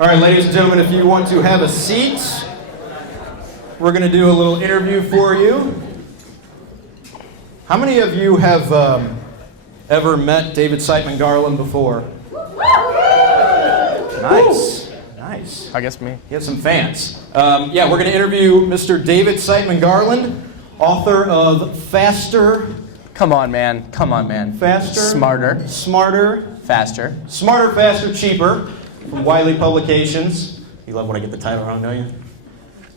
All right, ladies and gentlemen, if you want to have a seat, we're going to do a little interview for you. How many of you have ever met David Siteman Garland before? Nice, nice. I guess me. You have some fans. Yeah, we're going to interview Mr. David Siteman Garland, author of Faster. Come on, man. Come on, man. Faster. Smarter. Smarter. Faster. Smarter, Faster, Cheaper from Wiley Publications. You love when I get the title wrong, don't you?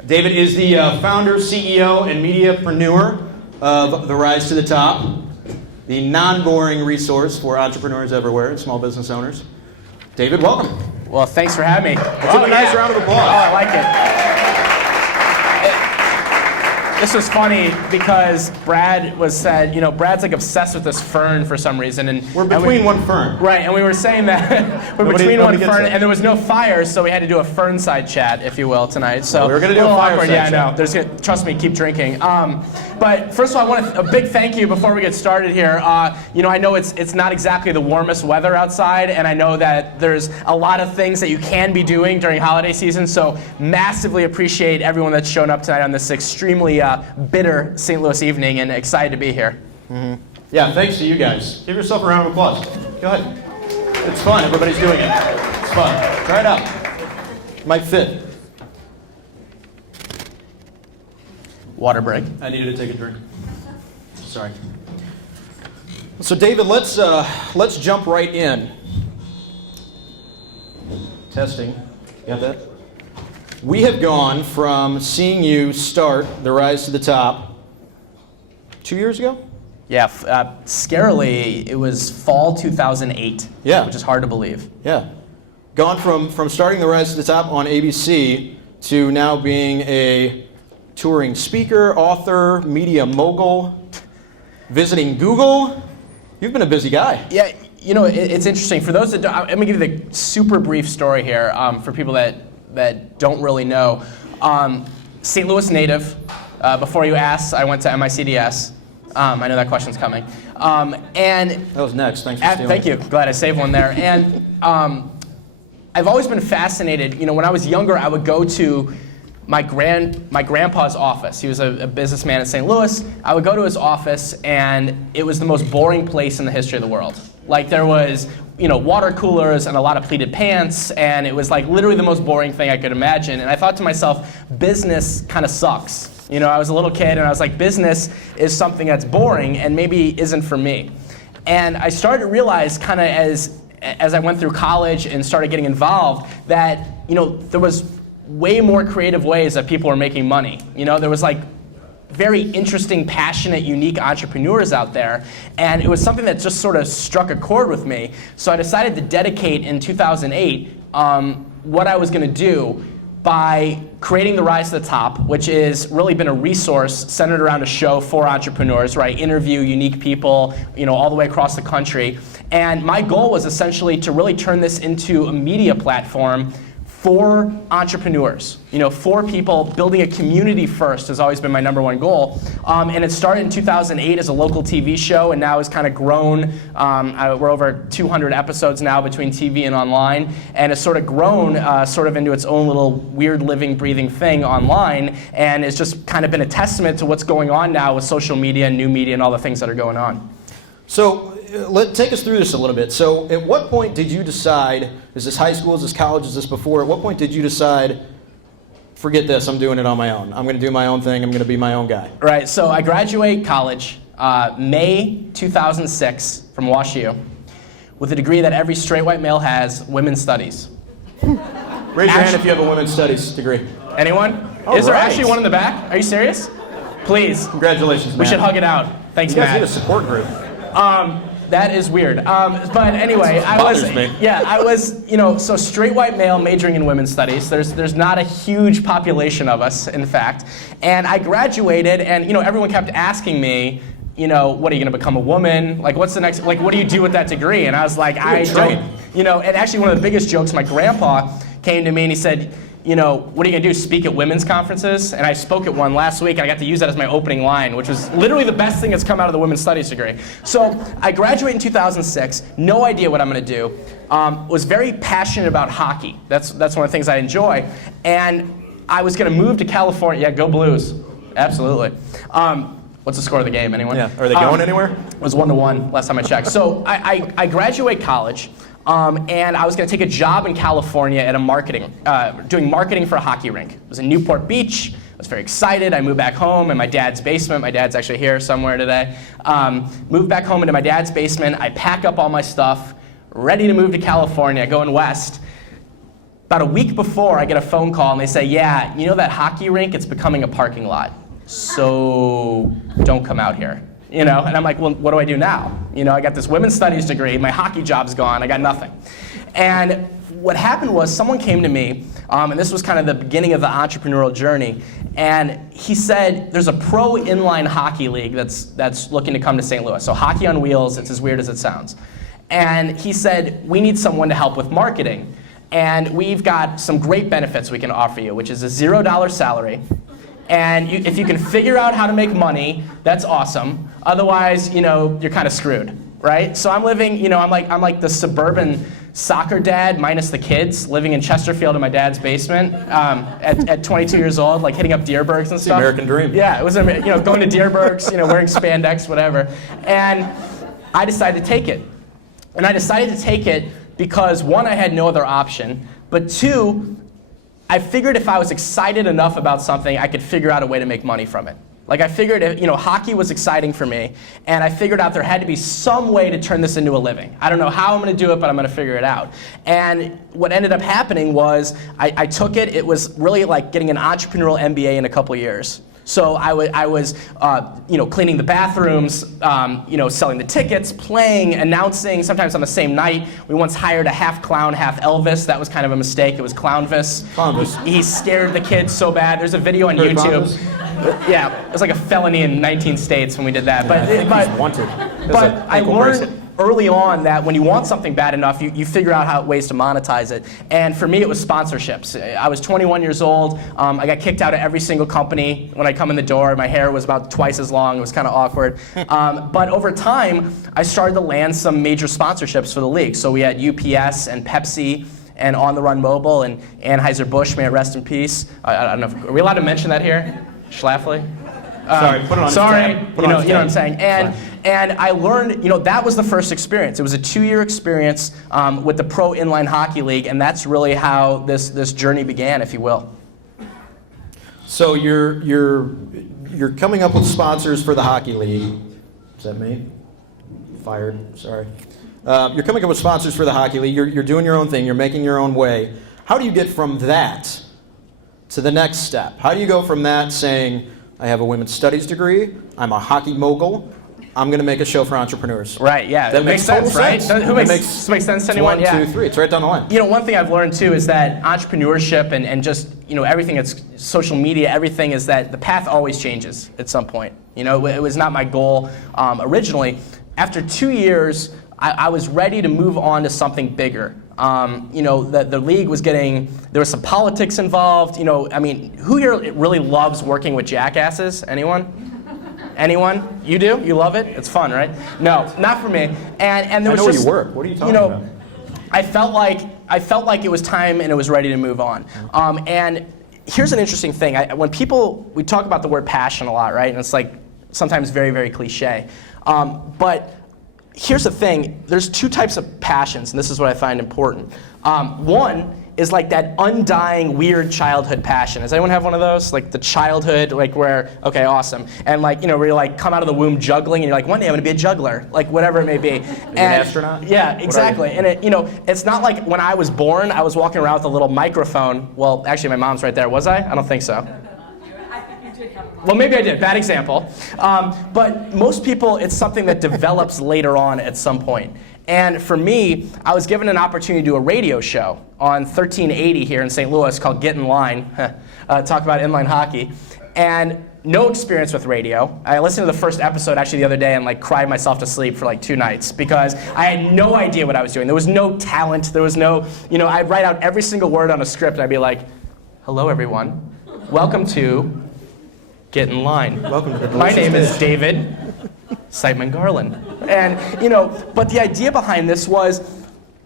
David is the founder, CEO, and mediapreneur of The Rise to the Top, the non-boring resource for entrepreneurs everywhere and small business owners. David, welcome. Well, thanks for having me. Let's give a nice round of applause. Oh, I like it. This was funny because Brad said, Brad's like obsessed with this fern for some reason, and we're between one fern. Right, and we were saying that we're between one fern, and there was no fire, so we had to do a fern side chat, if you will, tonight. So we were going to do a fire side chat. Yeah, I know. Trust me, keep drinking. But first of all, I want a big thank you before we get started here. I know it's not exactly the warmest weather outside, and I know that there's a lot of things that you can be doing during holiday season. So massively appreciate everyone that's shown up tonight on this extremely bitter St. Louis evening, and excited to be here. Mm-hmm. Yeah, thanks to you guys. Give yourself a round of applause. Go ahead. It's fun. Everybody's doing it. It's fun. Try it out. Might fit. Water break. I needed to take a drink. Sorry. So David, let's jump right in. Testing. Got that? We have gone from seeing you start The Rise to the Top 2 years ago? Yeah, scarily, it was fall 2008. Yeah. Which is hard to believe. Yeah. Gone from starting The Rise to the Top on ABC to now being a touring speaker, author, media mogul, visiting Google. You've been a busy guy. Yeah, it's interesting. For those that don't, I'm going to give you the super brief story here for people that don't really know. St. Louis native. Before you ask, I went to MICDS. I know that question's coming. And that was next. Thanks for stealing. Thank you. Glad I saved one there. And I've always been fascinated. When I was younger, I would go to my grandpa's office. He was a businessman in St. Louis. I would go to his office, and it was the most boring place in the history of the world. Like, there was water coolers and a lot of pleated pants, and it was like literally the most boring thing I could imagine. And I thought to myself, business kind of sucks. I was a little kid, and I was like, business is something that's boring and maybe isn't for me. And I started to realize, kind of as I went through college and started getting involved, that there was way more creative ways that people were making money. There was like very interesting, passionate, unique entrepreneurs out there, and it was something that just sort of struck a chord with me. So I decided to dedicate in 2008 what I was going to do by creating The Rise to the Top, which has really been a resource centered around a show for entrepreneurs, where I interview unique people, all the way across the country. And my goal was essentially to really turn this into a media platform for entrepreneurs, for people. Building a community first has always been my number one goal. And it started in 2008 as a local TV show, and now has kind of grown. We're over 200 episodes now between TV and online, and it's sort of grown sort of into its own little weird living, breathing thing online, and it's just kind of been a testament to what's going on now with social media and new media and all the things that are going on. So take us through this a little bit. So at what point did you decide, is this high school, is this college, is this before, at what point did you decide, forget this, I'm doing it on my own. I'm going to do my own thing, I'm going to be my own guy? Right, so I graduate college May 2006 from WashU with a degree that every straight white male has, women's studies. Raise your hand if you have a women's studies degree. Anyone? All Is there right. actually one in the back? Are you serious? Please. Congratulations, We Matt. should hug it out. Thanks, you guys Matt. need a support group. That is weird. But anyway, I was, so straight white male majoring in women's studies. There's not a huge population of us, in fact. And I graduated, and everyone kept asking me, what are you going to become, a woman? Like, what's the next, like, what do you do with that degree? And I was like, I don't, and actually one of the biggest jokes, my grandpa came to me and he said, what are you going to do, speak at women's conferences? And I spoke at one last week, and I got to use that as my opening line, which was literally the best thing that's come out of the women's studies degree. So I graduated in 2006, no idea what I'm going to do. Was very passionate about hockey. That's one of the things I enjoy. And I was going to move to California. Yeah, go Blues. Absolutely. What's the score of the game, anyone? Yeah, are they going anywhere? It was 1-1 last time I checked. So I graduate college. And I was going to take a job in California at doing marketing for a hockey rink. It was in Newport Beach. I was very excited. I moved back home in my dad's basement. My dad's actually here somewhere today. Moved back home into my dad's basement. I pack up all my stuff, ready to move to California, going west. About a week before, I get a phone call, and they say, yeah, you know that hockey rink? It's becoming a parking lot. So don't come out here. And I'm like, well, what do I do now? I got this women's studies degree, my hockey job's gone, I got nothing. And what happened was someone came to me, and this was kind of the beginning of the entrepreneurial journey, and he said, there's a pro inline hockey league that's looking to come to St. Louis. So hockey on wheels, it's as weird as it sounds. And he said, we need someone to help with marketing. And we've got some great benefits we can offer you, which is a $0 salary. And if you can figure out how to make money, that's awesome. Otherwise, you're kind of screwed, right? So I'm living, I'm like the suburban soccer dad minus the kids, living in Chesterfield in my dad's basement at 22 years old, like hitting up Deerbergs and stuff. The American dream. Yeah, it was, going to Deerbergs, wearing spandex, whatever. And I decided to take it. And I decided to take it because, one, I had no other option, but two, I figured if I was excited enough about something, I could figure out a way to make money from it. Like I figured, hockey was exciting for me, and I figured out there had to be some way to turn this into a living. I don't know how I'm going to do it, but I'm going to figure it out. And what ended up happening was I took it. It was really like getting an entrepreneurial MBA in a couple years. So I was cleaning the bathrooms, selling the tickets, playing, announcing, sometimes on the same night. We once hired a half clown, half Elvis. That was kind of a mistake. It was Clownvis. Clownvis. He scared the kids so bad. There's a video on YouTube. Yeah, it was like a felony in 19 states when we did that. I think he's wanted. But I learned early on that when you want something bad enough, you figure out ways to monetize it. And for me, it was sponsorships. I was 21 years old. I got kicked out of every single company when I come in the door. My hair was about twice as long. It was kind of awkward. But over time, I started to land some major sponsorships for the league. So we had UPS and Pepsi and On the Run Mobile and Anheuser-Busch, may it rest in peace. I don't know, are we allowed to mention that here? Schlafly? Sorry, put it on sorry, his tab. you know what I'm saying. And I learned, that was the first experience. It was a 2-year experience with the Pro Inline Hockey League, and that's really how this journey began, if you will. So you're coming up with sponsors for the hockey league. Is that me? Fired. Sorry. You're coming up with sponsors for the hockey league. You're doing your own thing. You're making your own way. How do you get from that to the next step? How do you go from that saying, I have a women's studies degree, I'm a hockey mogul, I'm going to make a show for entrepreneurs? Right, yeah. That makes sense, right? Does it make sense to anyone? One, two, three. It's right down the line. One thing I've learned too is that entrepreneurship and just everything that's social media, everything is that the path always changes at some point. It was not my goal originally. After 2 years, I was ready to move on to something bigger. The league was there was some politics involved. Who here really loves working with jackasses? Anyone? Anyone? You do? You love it? It's fun, right? No, not for me. And there was where you work. What are you talking about? I felt like it was time and it was ready to move on. And here's an interesting thing. We talk about the word passion a lot, right? And it's like sometimes very, very cliche. But here's the thing, there's two types of passions, and this is what I find important. One is like that undying, weird childhood passion. Does anyone have one of those? Like the childhood, like where, okay, awesome. And like, where you like come out of the womb juggling, and you're like, one day I'm gonna be a juggler, like whatever it may be. An astronaut? Yeah, exactly. And it's not like when I was born, I was walking around with a little microphone. Well, actually my mom's right there, was I? I don't think so. Well, maybe I did. Bad example. But most people, it's something that develops later on at some point. And for me, I was given an opportunity to do a radio show on 1380 here in St. Louis called Get in Line, talk about inline hockey. And no experience with radio. I listened to the first episode actually the other day and like cried myself to sleep for like 2 nights because I had no idea what I was doing. There was no talent. There was no, I'd write out every single word on a script and I'd be like, Hello, everyone. Welcome to Get in Line. Welcome to the My name is dish. David Siteman Garland. And, but the idea behind this was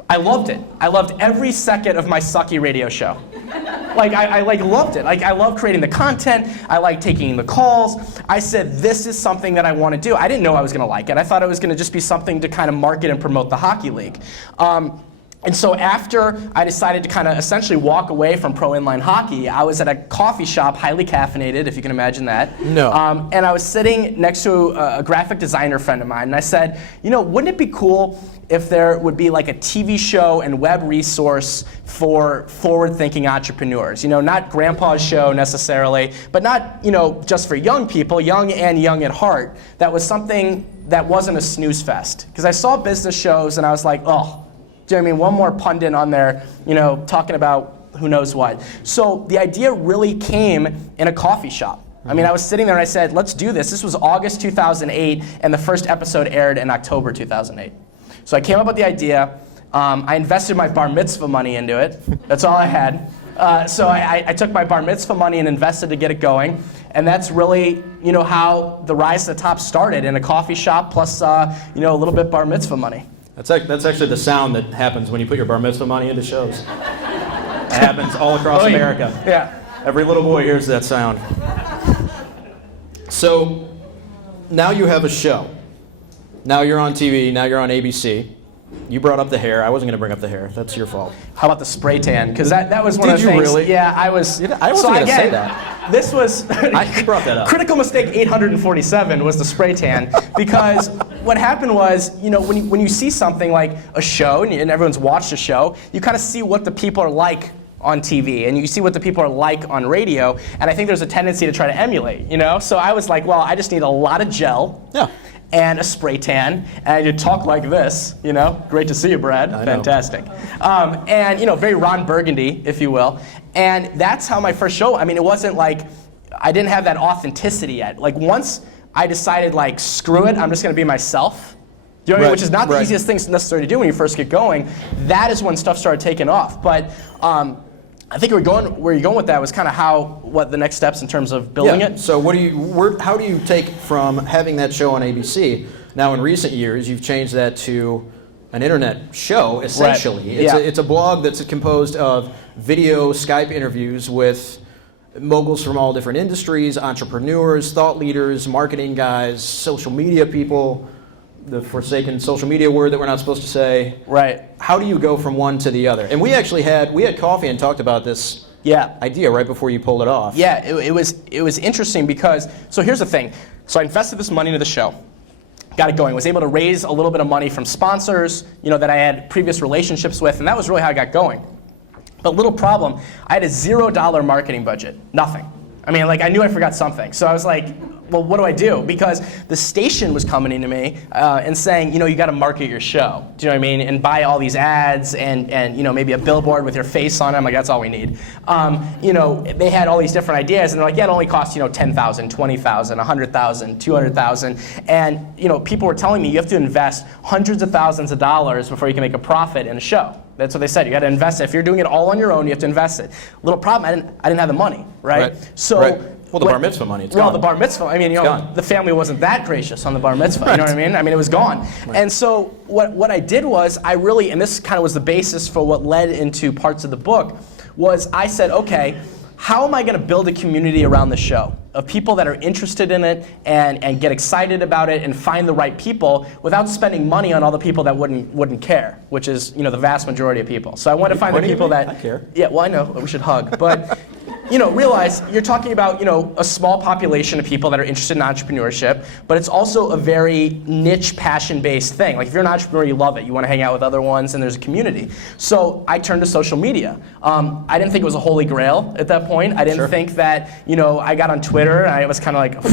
I loved it. I loved every second of my sucky radio show. I loved it. I love creating the content. I like taking the calls. I said, this is something that I want to do. I didn't know I was going to like it. I thought it was going to just be something to kind of market and promote the hockey league. And so after I decided to kind of essentially walk away from pro inline hockey, I was at a coffee shop, highly caffeinated, if you can imagine that. No. And I was sitting next to a graphic designer friend of mine, and I said, wouldn't it be cool if there would be like a TV show and web resource for forward-thinking entrepreneurs? Not grandpa's show necessarily, but not just for young people, young and young at heart. That was something that wasn't a snooze fest. Because I saw business shows and I was like, oh, do you know what I mean? One more pundit on there, talking about who knows what. So the idea really came in a coffee shop. I mean, I was sitting there and I said, let's do this. This was August 2008, and the first episode aired in October 2008. So I came up with the idea. I invested my bar mitzvah money into it. That's all I had. So I took my bar mitzvah money and invested to get it going. And that's really, how the Rise to the Top started, in a coffee shop plus, a little bit bar mitzvah money. That's actually the sound that happens when you put your bar mitzvah money into shows. It happens all across America. Yeah. Every little boy hears that sound. So now you have a show. Now you're on TV. Now you're on ABC. You brought up the hair. I wasn't going to bring up the hair. That's your fault. How about the spray tan? Because that was one of the Did you things. really? Yeah, I was. I wasn't going to say that. This was I brought that up. Critical mistake 847 was the spray tan, because what happened was, when you see something like a show and everyone's watched a show, you kind of see what the people are like on TV, and you see what the people are like on radio, and I think there's a tendency to try to emulate, So I was like, well, I just need a lot of gel. Yeah. And a spray tan, and you talk like this, Great to see you, Brad. Fantastic. And, very Ron Burgundy, if you will. And that's how my first show, it wasn't like, I didn't have that authenticity yet. Like, once I decided, screw it, I'm just going to be myself, you know what I mean? Which is not the easiest thing necessarily to do when you first get going. That is when stuff started taking off. But I think where you're going with that was kind of what the next steps in terms of building it. So how do you take from having that show on ABC? Now in recent years, you've changed that to an internet show, essentially. Right. It's a blog that's composed of video Skype interviews with moguls from all different industries, entrepreneurs, thought leaders, marketing guys, social media people, the forsaken social media word that we're not supposed to say. Right. How do you go from one to the other? And we had coffee and talked about this idea right before you pulled it off. Yeah, it was interesting because, so here's the thing. So I invested this money into the show, got it going, was able to raise a little bit of money from sponsors, that I had previous relationships with, and that was really how I got going. But little problem, I had a $0 marketing budget, nothing. I knew I forgot something. So I was like, well, what do I do? Because the station was coming to me and saying, you got to market your show. Do you know what I mean? And buy all these ads and maybe a billboard with your face on it. I'm like, that's all we need. They had all these different ideas, and they're like, yeah, it only costs, $10,000, $20,000, $100,000, $200,000. And, people were telling me you have to invest hundreds of thousands of dollars before you can make a profit in a show. That's what they said. You got to invest it. If you're doing it all on your own, you have to invest it. Little problem, I didn't have the money, right? So. Right. Well, the bar mitzvah money, it's gone. Well, the bar mitzvah, the family wasn't that gracious on the bar mitzvah, you know what I mean? It was gone. Right. And so what I did was, and this kind of was the basis for what led into parts of the book, was I said, okay, how am I going to build a community around the show of people that are interested in it and get excited about it and find the right people without spending money on all the people that wouldn't care, which is the vast majority of people. So I wanted to find the people that... I care. Yeah, well, I know, we should hug, but... realize you're talking about, a small population of people that are interested in entrepreneurship, but it's also a very niche, passion-based thing. Like if you're an entrepreneur, you love it. You want to hang out with other ones, and there's a community. So I turned to social media. I didn't think it was a holy grail at that point. I didn't think that, I got on Twitter, and I was kind of like,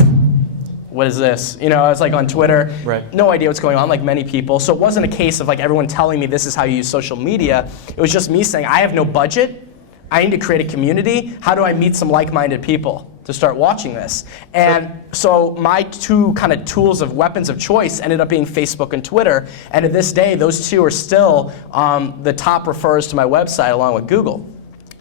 what is this? I was like on Twitter, no idea what's going on, like many people. So it wasn't a case of like everyone telling me this is how you use social media. It was just me saying, I have no budget. I need to create a community. How do I meet some like-minded people to start watching this? And so my two kind of tools of weapons of choice ended up being Facebook and Twitter. And to this day, those two are still the top refers to my website along with Google.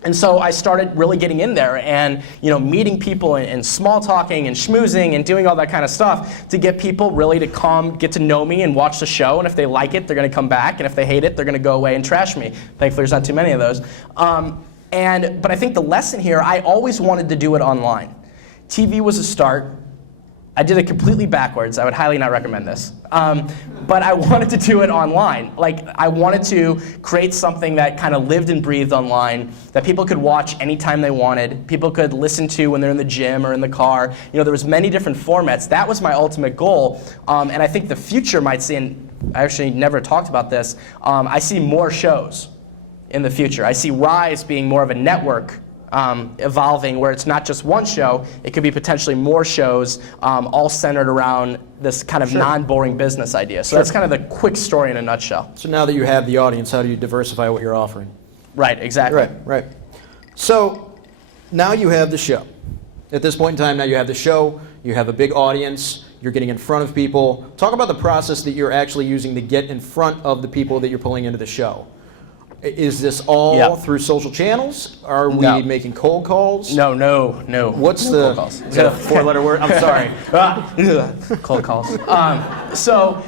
And so I started really getting in there and meeting people and small talking and schmoozing and doing all that kind of stuff to get people really to come get to know me and watch the show. And if they like it, they're going to come back. And if they hate it, they're going to go away and trash me. Thankfully, there's not too many of those. But I think the lesson here, I always wanted to do it online. TV was a start. I did it completely backwards. I would highly not recommend this. But I wanted to do it online. Like, I wanted to create something that kind of lived and breathed online, that people could watch anytime they wanted, people could listen to when they're in the gym or in the car. There was many different formats. That was my ultimate goal. And I think the future might see, and I actually never talked about this, I see more shows in the future. I see Rise being more of a network evolving, where it's not just one show, it could be potentially more shows, all centered around this kind of non-boring business idea. So that's kind of the quick story in a nutshell. So now that you have the audience, how do you diversify what you're offering? Right, exactly. Right. So now you have the show. At this point in time, now you have the show, you have a big audience, you're getting in front of people. Talk about the process that you're actually using to get in front of the people that you're pulling into the show. Is this all through social channels? Are we making cold calls? No. What's cold calls. Is that a four-letter word? I'm sorry. Cold calls. So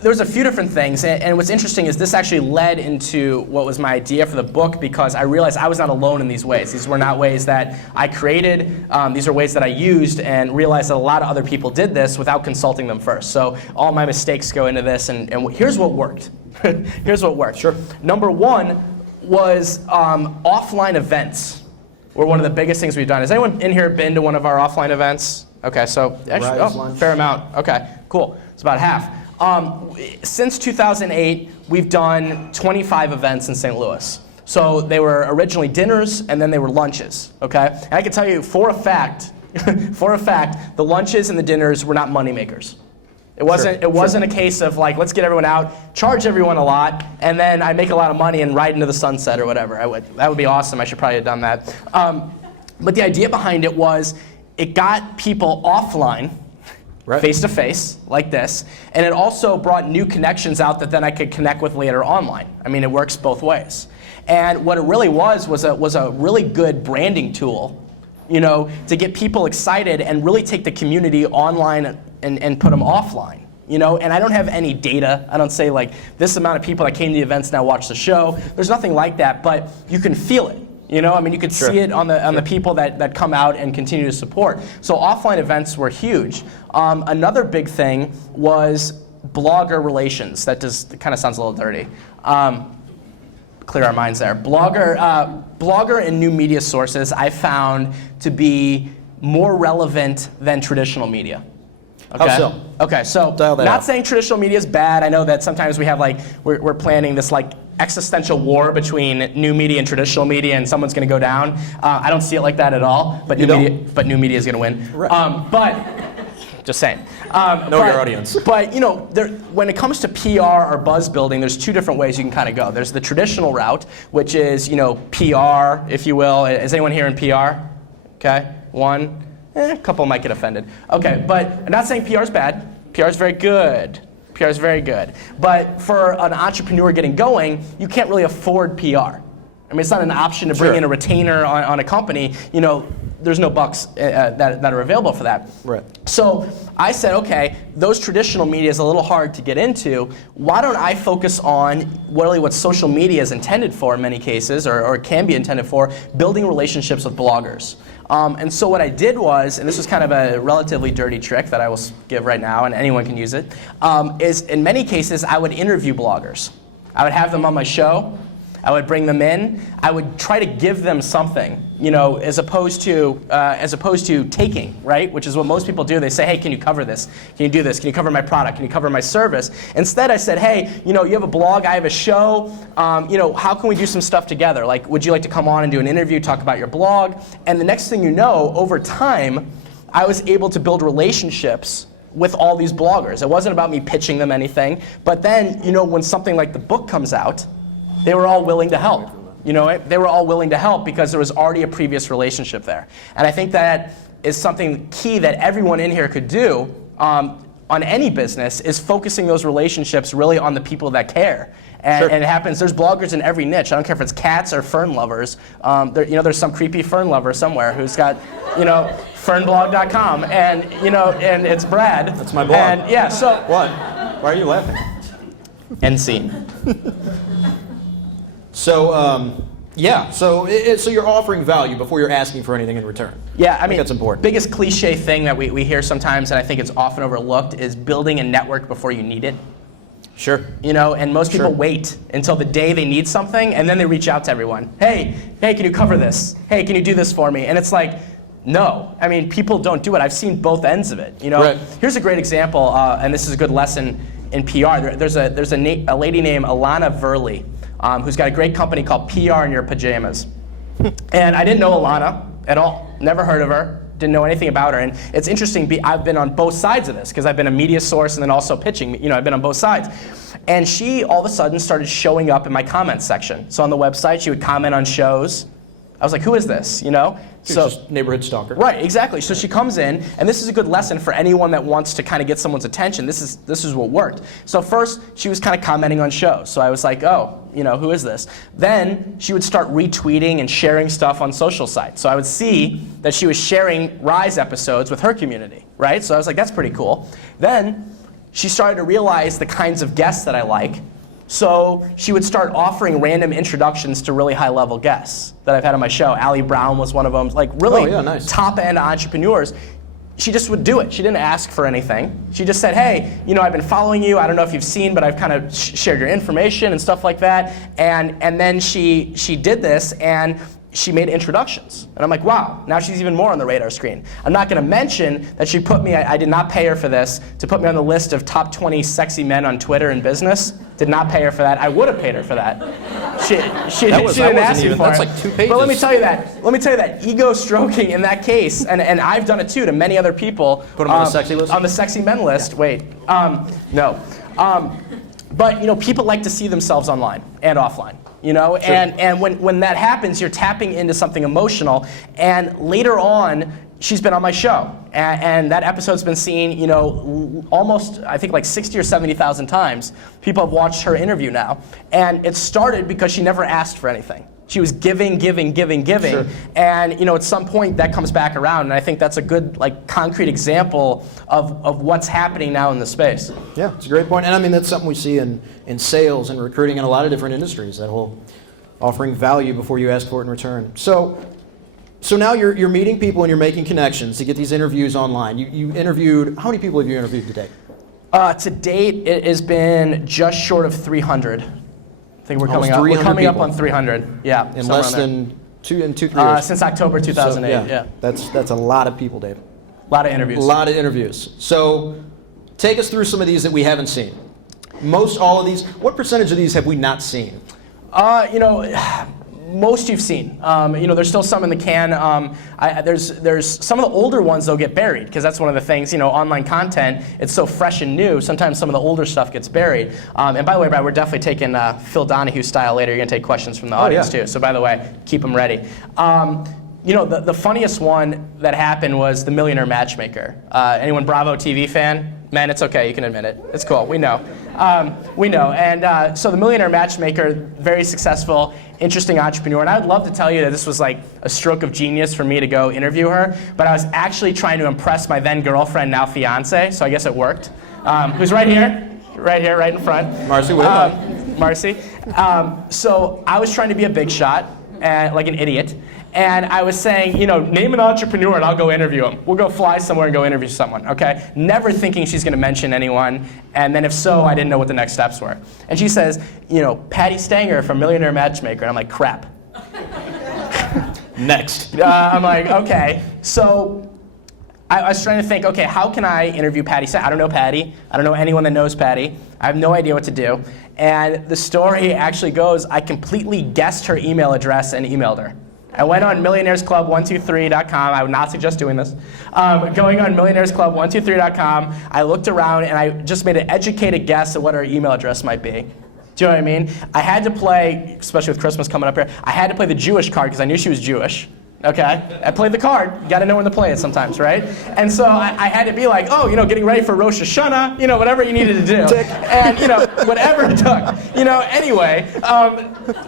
there's a few different things, and what's interesting is this actually led into what was my idea for the book, because I realized I was not alone in these ways. These were not ways that I created. These are ways that I used, and realized that a lot of other people did this without consulting them first. So all my mistakes go into this, and here's what worked. Here's what worked. Sure. Number one was offline events were one of the biggest things we've done. Has anyone in here been to one of our offline events? Okay, so actually, fair amount. Okay, cool. It's about half. Since 2008, we've done 25 events in St. Louis. So they were originally dinners, and then they were lunches. Okay, and I can tell you for a fact, the lunches and the dinners were not money makers. It wasn't a case of like, let's get everyone out, charge everyone a lot, and then I make a lot of money and ride into the sunset or whatever. That would be awesome. I should probably have done that. But the idea behind it was it got people offline, face to face, like this, and it also brought new connections out that then I could connect with later online. I mean, it works both ways. And what it really was a really good branding tool, to get people excited and really take the community online and put them offline. And I don't have any data. I don't say like this amount of people that came to the events now watch the show. There's nothing like that, but you can feel it. I mean, you could see it on the people that come out and continue to support. So offline events were huge. Another big thing was blogger relations. That just kind of sounds a little dirty. Clear our minds there. Blogger and new media sources I found to be more relevant than traditional media. Okay. How so? Okay, so not saying traditional media is bad. I know that sometimes we have we're planning this existential war between new media and traditional media, and someone's going to go down. I don't see it like that at all. But new media is going to win. Right. But just saying. Know your audience. But when it comes to PR or buzz building, there's two different ways you can kind of go. There's the traditional route, which is PR, if you will. Is anyone here in PR? Okay, one. A couple might get offended. Okay, but I'm not saying PR is bad. PR is very good. PR is very good. But for an entrepreneur getting going, you can't really afford PR. I mean, it's not an option to bring in a retainer on a company. There's no bucks that are available for that. Right. So I said, okay, those traditional media is a little hard to get into. Why don't I focus on really what social media is intended for in many cases, or can be intended for, building relationships with bloggers. And so what I did was, and this was kind of a relatively dirty trick that I will give right now, and anyone can use it, is in many cases I would interview bloggers. I would have them on my show. I would bring them in. I would try to give them something, as opposed to taking, right? Which is what most people do. They say, hey, can you cover this? Can you do this? Can you cover my product? Can you cover my service? Instead, I said, hey, you have a blog, I have a show. How can we do some stuff together? Like, would you like to come on and do an interview, talk about your blog? And the next thing you know, over time, I was able to build relationships with all these bloggers. It wasn't about me pitching them anything. But then, when something like the book comes out, they were all willing to help. They were all willing to help because there was already a previous relationship there. And I think that is something key that everyone in here could do on any business, is focusing those relationships really on the people that care And it happens, there's bloggers in every niche. I don't care if it's cats or fern lovers. There's some creepy fern lover somewhere who's got, fernblog.com, and it's Brad. That's my blog. And yeah, so. What? Why are you laughing? End scene. So, so you're offering value before you're asking for anything in return. Yeah, I mean, that's important. Biggest cliche thing that we hear sometimes, and I think it's often overlooked, is building a network before you need it. Sure. And most people wait until the day they need something, and then they reach out to everyone. Hey, can you cover this? Hey, can you do this for me? And it's like, no. I mean, people don't do it. I've seen both ends of it. Right. Here's a great example, and this is a good lesson in PR. There's a lady named Alana Verley, who's got a great company called PR in Your Pajamas. And I didn't know Alana at all. Never heard of her. Didn't know anything about her. And it's interesting, I've been on both sides of this because I've been a media source and then also pitching. I've been on both sides. And she all of a sudden started showing up in my comments section. So on the website, she would comment on shows. I was like, who is this? Just neighborhood stalker. Right, exactly. So she comes in, and this is a good lesson for anyone that wants to kind of get someone's attention. This is what worked. So first, she was kind of commenting on shows. So I was like, who is this? Then she would start retweeting and sharing stuff on social sites. So I would see that she was sharing Rise episodes with her community, right? So I was like, that's pretty cool. Then she started to realize the kinds of guests that I like. So she would start offering random introductions to really high-level guests that I've had on my show. Allie Brown was one of them, like really nice. top-end entrepreneurs. She just would do it. She didn't ask for anything. She just said, hey, I've been following you. I don't know if you've seen, but I've kind of shared your information and stuff like that. And then she did this, and she made introductions. And I'm like, wow, now she's even more on the radar screen. I'm not going to mention that she put me, I did not pay her for this, to put me on the list of top 20 sexy men on Twitter and business. Did not pay her for that. I would have paid her for that. She didn't ask me for it. That's like 2 pages. But let me tell you that ego stroking in that case, and I've done it too to many other people. Put them on the sexy list? On the sexy men list. Yeah. Wait. No. But people like to see themselves online and offline. Sure. And when that happens, you're tapping into something emotional. And later on, she's been on my show, and that episode's been seen, almost I think like 60 or 70,000 times. People have watched her interview now, and it started because she never asked for anything. She was giving, Sure. and at some point that comes back around, and I think that's a good concrete example of what's happening now in the space. Yeah, it's a great point, and I mean that's something we see in sales and recruiting in a lot of different industries. That whole offering value before you ask for it in return. So now you're meeting people and you're making connections to get these interviews online. You interviewed, how many people have you interviewed today? To date, it has been just short of 300. I think we're coming up on 300. Yeah. In less than 2 years. Since October 2008. So, yeah. That's a lot of people, Dave. A lot of interviews. A lot of interviews. So take us through some of these that we haven't seen. All of these. What percentage of these have we not seen? Most you've seen. There's still some in the can. There's some of the older ones though get buried because that's one of the things. Online content, it's so fresh and new. Sometimes some of the older stuff gets buried. And by the way, Brad, we're definitely taking Phil Donahue style later. You're gonna take questions from the audience too. So by the way, keep them ready. The funniest one that happened was the Millionaire Matchmaker. Anyone Bravo TV fan? Man, it's okay. You can admit it. It's cool. We know. And so the Millionaire Matchmaker, very successful, interesting entrepreneur. And I would love to tell you that this was like a stroke of genius for me to go interview her. But I was actually trying to impress my then girlfriend, now fiance. So I guess it worked. Who's right here, right in front. Marcy, Marcy. So I was trying to be a big shot, like an idiot. And I was saying, name an entrepreneur and I'll go interview him. We'll go fly somewhere and go interview someone, okay? Never thinking she's gonna mention anyone. And then if so, I didn't know what the next steps were. And she says, Patty Stanger from Millionaire Matchmaker. And I'm like, crap. Next. I'm like, okay. So I was trying to think, okay, how can I interview Patty Stanger? I don't know Patty. I don't know anyone that knows Patty. I have no idea what to do. And the story actually goes, I completely guessed her email address and emailed her. I went on millionairesclub123.com. I would not suggest doing this. Going on millionairesclub123.com, I looked around and I just made an educated guess at what her email address might be. Do you know what I mean? I had to play, especially with Christmas coming up here, I had to play the Jewish card because I knew she was Jewish. Okay, I played the card. You got to know when to play it sometimes, right? And so I had to be like, oh, getting ready for Rosh Hashanah, whatever you needed to do, and whatever it took, Anyway,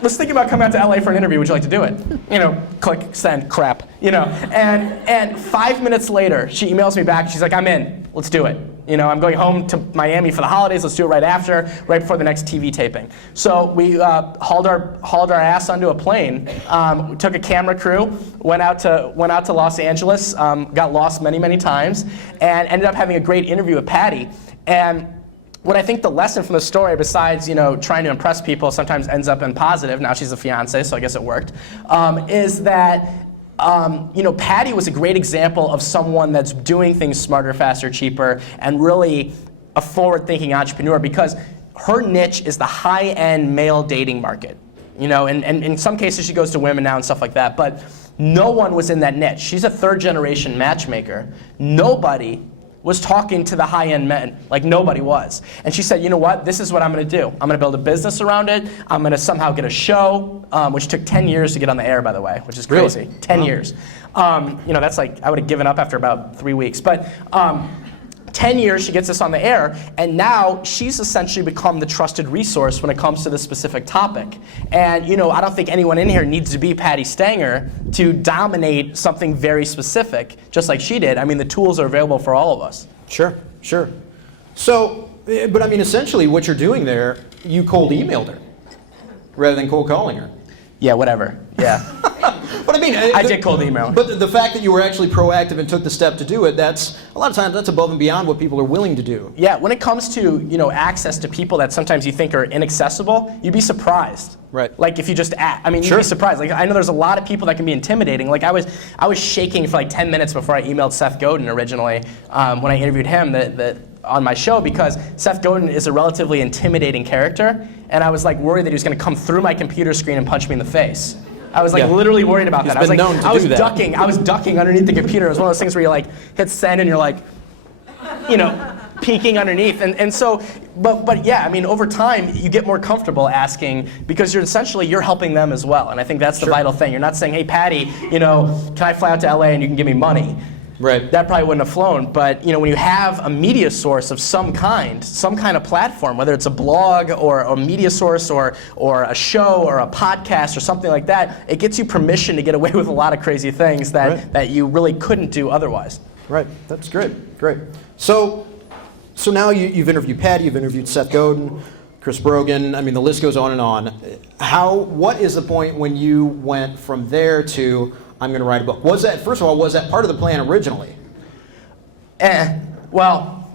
was thinking about coming out to LA for an interview. Would you like to do it? Click, send, crap, And 5 minutes later, she emails me back. She's like, I'm in. Let's do it. I'm going home to Miami for the holidays. Let's do it right before the next TV taping. So we hauled our ass onto a plane. We took a camera crew, went out to Los Angeles, got lost many times, and ended up having a great interview with Patty. And what I think the lesson from the story, besides trying to impress people, sometimes ends up in positive. Now she's a fiance, so I guess it worked. Is that Patty was a great example of someone that's doing things smarter, faster, cheaper, and really a forward-thinking entrepreneur, because her niche is the high-end male dating market. And in some cases she goes to women now and stuff like that, but no one was in that niche. She's a third-generation matchmaker. Nobody was talking to the high-end men, like nobody was. And she said, you know what, this is what I'm gonna do. I'm gonna build a business around it. I'm gonna somehow get a show, which took 10 years to get on the air, by the way, which is crazy. Really? 10 years. That's like, I would have given up after about 3 weeks. But 10 years, she gets this on the air, and now she's essentially become the trusted resource when it comes to this specific topic. And I don't think anyone in here needs to be Patty Stanger to dominate something very specific, just like she did. I mean, the tools are available for all of us. Sure. So, but I mean, essentially what you're doing there, you cold emailed her rather than cold calling her. Yeah, whatever. Yeah. But I mean, I did cold email. But the fact that you were actually proactive and took the step to do it, that's a lot of times that's above and beyond what people are willing to do. Yeah, when it comes to access to people that sometimes you think are inaccessible, you'd be surprised. Right. Like if you just you'd be surprised. Like I know there's a lot of people that can be intimidating. Like I was shaking for like 10 minutes before I emailed Seth Godin originally when I interviewed him on my show, because Seth Godin is a relatively intimidating character, and I was like worried that he was going to come through my computer screen and punch me in the face. I was like literally worried about that. I was ducking underneath the computer. It was one of those things where you like hit send and you're like, peeking underneath. And so, but yeah, I mean, over time you get more comfortable asking, because you're helping them as well. And I think that's the vital thing. You're not saying, hey Patty, can I fly out to LA and you can give me money? Right. That probably wouldn't have flown. But when you have a media source of some kind of platform, whether it's a blog or a media source or a show or a podcast or something like that, it gets you permission to get away with a lot of crazy things that you really couldn't do otherwise. Right. That's great. So now you've interviewed Patty, you've interviewed Seth Godin, Chris Brogan. I mean, the list goes on and on. What is the point when you went from there to I'm going to write a book? Was that part of the plan originally? Well,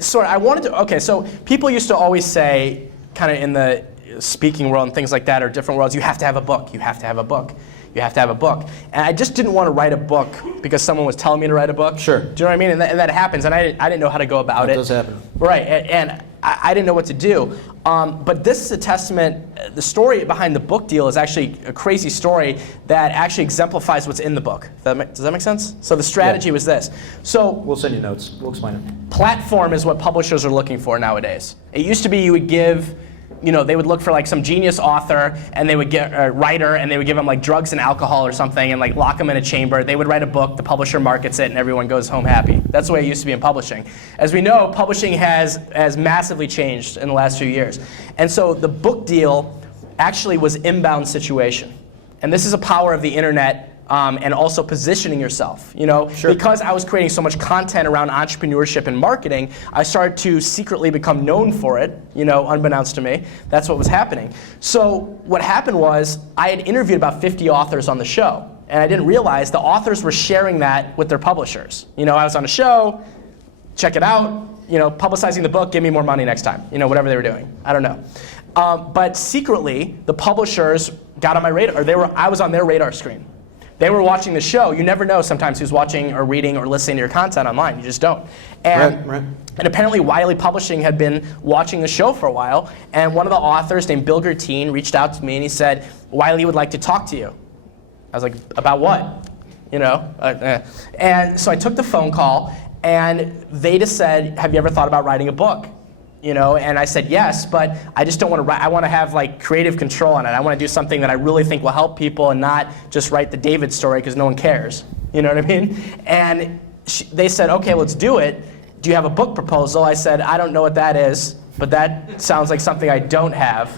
sort of. I wanted to. Okay, so people used to always say, kind of in the speaking world and things like that, or different worlds, you have to have a book. You have to have a book. You have to have a book. And I just didn't want to write a book because someone was telling me to write a book. Sure. Do you know what I mean? And that happens, and I didn't know how to go about it. That does happen. Right, and I didn't know what to do. But this is a testament. The story behind the book deal is actually a crazy story that actually exemplifies what's in the book. Does that make sense? So the strategy was this. So we'll send you notes. We'll explain it. Platform is what publishers are looking for nowadays. It used to be you would give, they would look for like some genius author, and they would get a writer, and they would give them like drugs and alcohol or something, and like lock them in a chamber. They would write a book, the publisher markets it, and everyone goes home happy. That's the way it used to be in publishing. As we know, publishing has massively changed in the last few years. And so the book deal actually was inbound situation. And this is a power of the internet. And also positioning yourself, Sure. Because I was creating so much content around entrepreneurship and marketing, I started to secretly become known for it, unbeknownst to me. That's what was happening. So what happened was I had interviewed about 50 authors on the show, and I didn't realize the authors were sharing that with their publishers. I was on a show, check it out, publicizing the book, give me more money next time, whatever they were doing. I don't know. But secretly, the publishers got on my radar, or I was on their radar screen. They were watching the show. You never know sometimes who's watching or reading or listening to your content online. You just don't. And, right. And apparently Wiley Publishing had been watching the show for a while, and one of the authors named Bill Gertine reached out to me and he said, Wiley would like to talk to you. I was like, about what? And so I took the phone call, and they just said, have you ever thought about writing a book? And I said, yes, but I just don't want to write. I want to have like creative control on it. I want to do something that I really think will help people and not just write the David story because no one cares. You know what I mean? And they said, okay, let's do it. Do you have a book proposal? I said, I don't know what that is, but that sounds like something I don't have.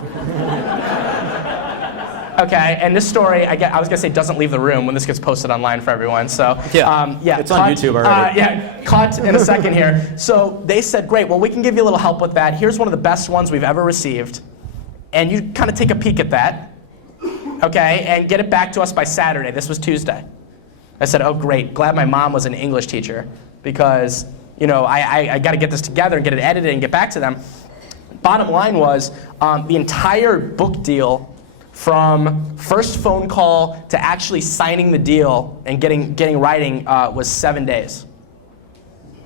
Okay, and this story, I was gonna say doesn't leave the room when this gets posted online for everyone. So yeah, it's on YouTube already. Cut in a second here. So they said, great, well we can give you a little help with that. Here's one of the best ones we've ever received, and you kind of take a peek at that, okay, and get it back to us by Saturday. This was Tuesday. I said, oh great, glad my mom was an English teacher because I got to get this together and get it edited and get back to them. Bottom line was the entire book deal, from first phone call to actually signing the deal and getting writing was 7 days.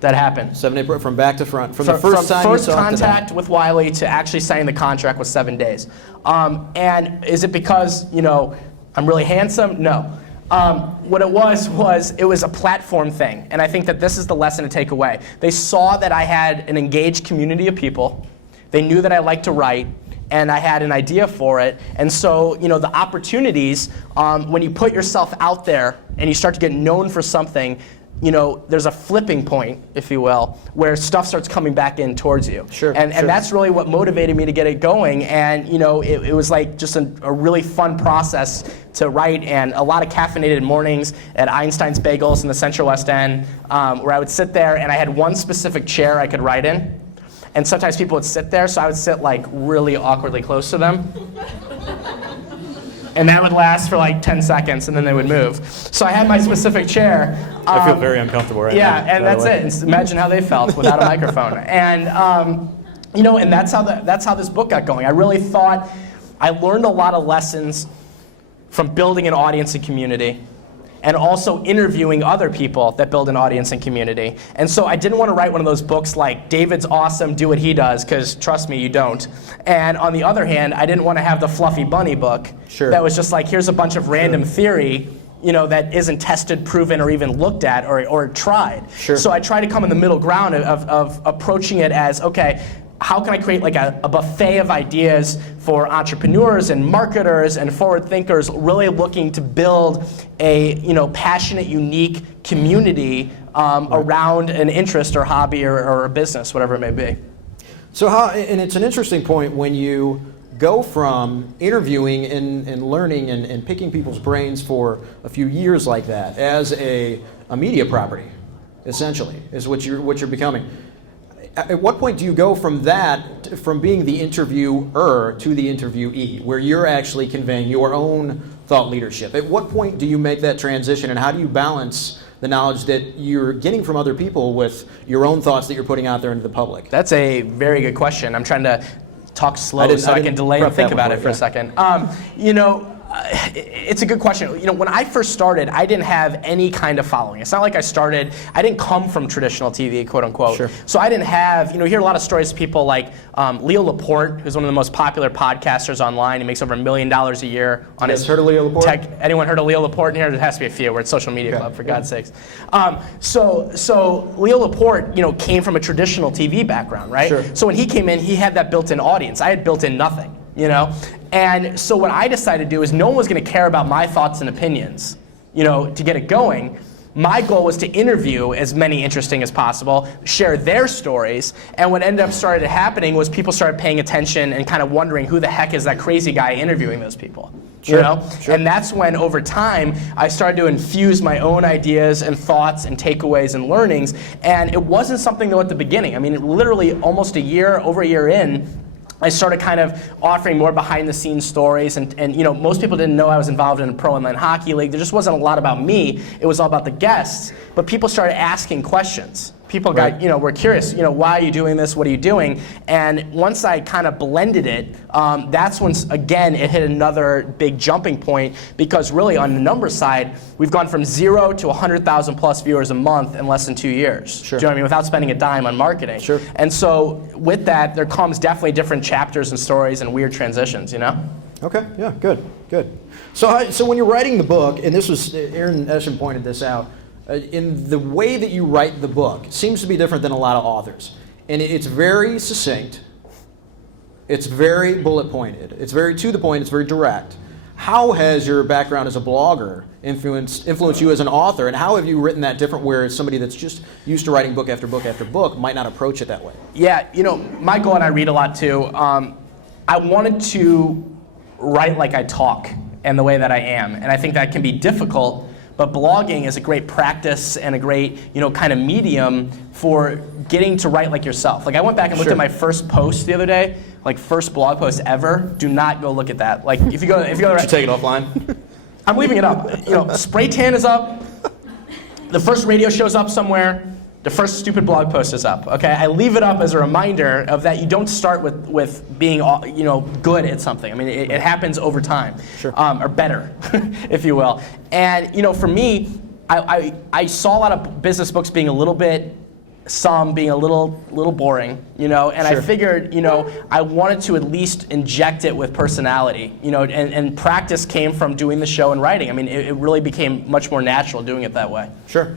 That happened. 7 days from back to front, from the first time first contact with Wiley to actually signing the contract was 7 days. And is it because I'm really handsome? No. What it was it was a platform thing, and I think that this is the lesson to take away. They saw that I had an engaged community of people. They knew that I liked to write, and I had an idea for it. And so, the opportunities, when you put yourself out there and you start to get known for something, there's a flipping point, if you will, where stuff starts coming back in towards you. Sure. And that's really what motivated me to get it going. And it was like just a really fun process to write, and a lot of caffeinated mornings at Einstein's Bagels in the Central West End, where I would sit there and I had one specific chair I could write in. And sometimes people would sit there, so I would sit like really awkwardly close to them. And that would last for like 10 seconds, and then they would move. So I had my specific chair. I feel very uncomfortable right now. Yeah, and that's it. And imagine how they felt without a microphone. And and that's how this book got going. I really thought I learned a lot of lessons from building an audience and community, and also interviewing other people that build an audience and community. And so I didn't want to write one of those books like, David's awesome, do what he does, because trust me, you don't. And on the other hand, I didn't want to have the fluffy bunny book that was just like, here's a bunch of random theory that isn't tested, proven, or even looked at or tried. So I try to come in the middle ground of approaching it as, okay, how can I create like a buffet of ideas for entrepreneurs and marketers and forward thinkers really looking to build a passionate, unique community around an interest or hobby or a business, whatever it may be. So and it's an interesting point when you go from interviewing and learning and picking people's brains for a few years like that as a media property, essentially, is what you're becoming. At what point do you go from that, from being the interviewer to the interviewee, where you're actually conveying your own thought leadership? At what point do you make that transition, and how do you balance the knowledge that you're getting from other people with your own thoughts that you're putting out there into the public? That's a very good question. I'm trying to talk slow so I can delay and think about it for a second. It's a good question. When I first started, I didn't have any kind of following. It's not like I didn't come from traditional TV, quote unquote. Sure. So I didn't have, you hear a lot of stories of people like Leo Laporte, who's one of the most popular podcasters online. He makes over $1 million a year on his heard of Leo Laporte? tech. Anyone heard of Leo Laporte in here? There has to be a few. We're at Social Media Club, for God's sakes. So Leo Laporte, came from a traditional TV background, right? Sure. So when he came in, he had that built-in audience. I had built-in nothing. And so what I decided to do is no one was going to care about my thoughts and opinions, to get it going. My goal was to interview as many interesting as possible, share their stories, and what ended up started happening was people started paying attention and kind of wondering who the heck is that crazy guy interviewing those people. Sure. And that's when, over time, I started to infuse my own ideas and thoughts and takeaways and learnings, and it wasn't something though at the beginning. I mean, literally almost over a year in, I started kind of offering more behind-the-scenes stories, and most people didn't know I was involved in a pro inline hockey league. There just wasn't a lot about me. It was all about the guests. But people started asking questions. People got, were curious, why are you doing this? What are you doing? And once I kind of blended it, that's when, again, it hit another big jumping point, because really on the numbers side, we've gone from 0 to 100,000 plus viewers a month in less than 2 years. Sure. Do you know what I mean? Without spending a dime on marketing. Sure. And so with that, there comes definitely different chapters and stories and weird transitions, Okay, yeah, good. So when you're writing the book, and this was, Aaron Eschen pointed this out, in the way that you write the book seems to be different than a lot of authors. And it's very succinct, It's very bullet pointed. It's very to the point. It's very direct. How has your background as a blogger influenced you as an author, and how have you written that different where somebody that's just used to writing book after book after book might not approach it that way? Yeah, Michael and I read a lot too. I wanted to write like I talk and the way that I am, and I think that can be difficult, but blogging is a great practice and a great, kind of medium for getting to write like yourself. Like I went back and looked at my first post the other day, like first blog post ever. Do not go look at that. Like if you go, Should you take it offline? I'm leaving it up. Spray tan is up. The first radio show's up somewhere. The first stupid blog post is up. Okay, I leave it up as a reminder of that you don't start with being good at something. I mean, it happens over time, sure. Or better, if you will. And for me, I saw a lot of business books being a little boring, and sure. I figured, I wanted to at least inject it with personality, and practice came from doing the show and writing. I mean, it really became much more natural doing it that way. Sure.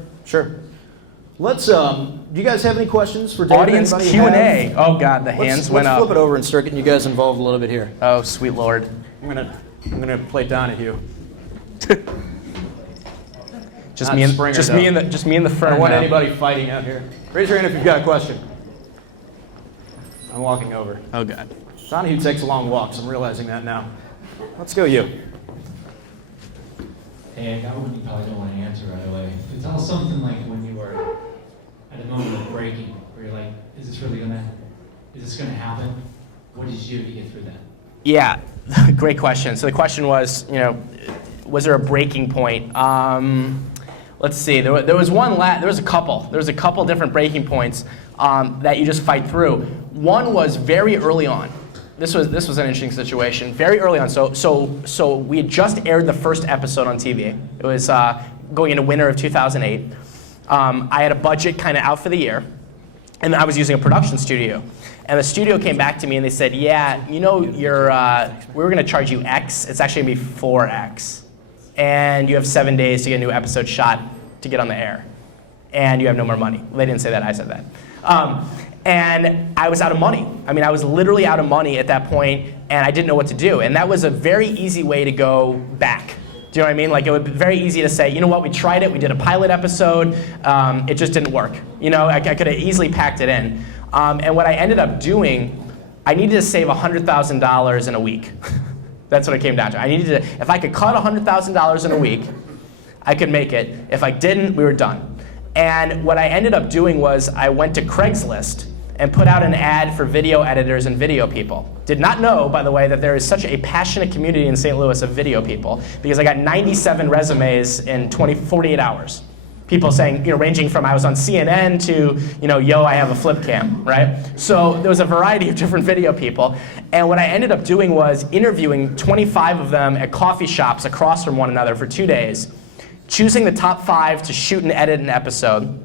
Let's, do you guys have any questions for David? Audience Q&A. Oh God, the hands went up. Let's flip it over and start getting you guys involved a little bit here. Oh, sweet Lord. I'm gonna play Donahue. Just me in the front. I don't want anybody fighting out here. Raise your hand if you've got a question. I'm walking over. Oh God. Donahue takes long walks. I'm realizing that now. Let's go you. Hey, I got one you probably don't want to answer right away. But tell us something like when you were at a moment of breaking, where you're like, is this gonna happen? What did you do to get through that? Yeah, great question. So the question was, was there a breaking point? Let's see. There was a couple different breaking points that you just fight through. One was very early on. This was an interesting situation. Very early on. So we had just aired the first episode on TV. It was going into winter of 2008. I had a budget kind of out for the year, and I was using a production studio. And the studio came back to me and they said, yeah, we were going to charge you X. It's actually going to be 4X. And you have 7 days to get a new episode shot to get on the air. And you have no more money. Well, they didn't say that, I said that. And I was out of money. I mean, I was literally out of money at that point, and I didn't know what to do. And that was a very easy way to go back. Do you know what I mean? Like, it would be very easy to say, you know what, we tried it, we did a pilot episode, it just didn't work. I could have easily packed it in. And what I ended up doing, I needed to save $100,000 in a week. That's what it came down to. If I could cut $100,000 in a week, I could make it. If I didn't, we were done. And what I ended up doing was I went to Craigslist and put out an ad for video editors and video people. Did not know, by the way, that there is such a passionate community in St. Louis of video people, because I got 97 resumes in 48 hours. People saying, ranging from I was on CNN to, yo, I have a flip cam, right? So there was a variety of different video people. And what I ended up doing was interviewing 25 of them at coffee shops across from one another for 2 days, choosing the top 5 to shoot and edit an episode,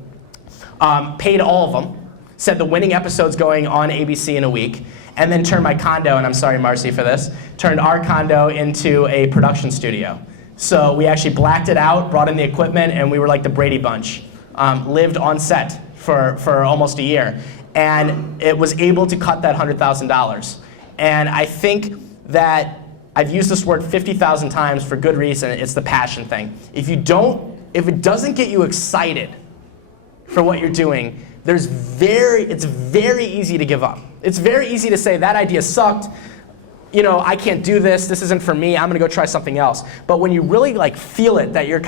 paid all of them, said the winning episode's going on ABC in a week, and then turned my condo, and I'm sorry, Marcy, for this, turned our condo into a production studio. So we actually blacked it out, brought in the equipment, and we were like the Brady Bunch. Lived on set for almost a year. And it was able to cut that $100,000. And I think that I've used this word 50,000 times for good reason. It's the passion thing. If it doesn't get you excited for what you're doing, it's very easy to give up. It's very easy to say, that idea sucked. I can't do this. This isn't for me. I'm going to go try something else. But when you really feel it, that you're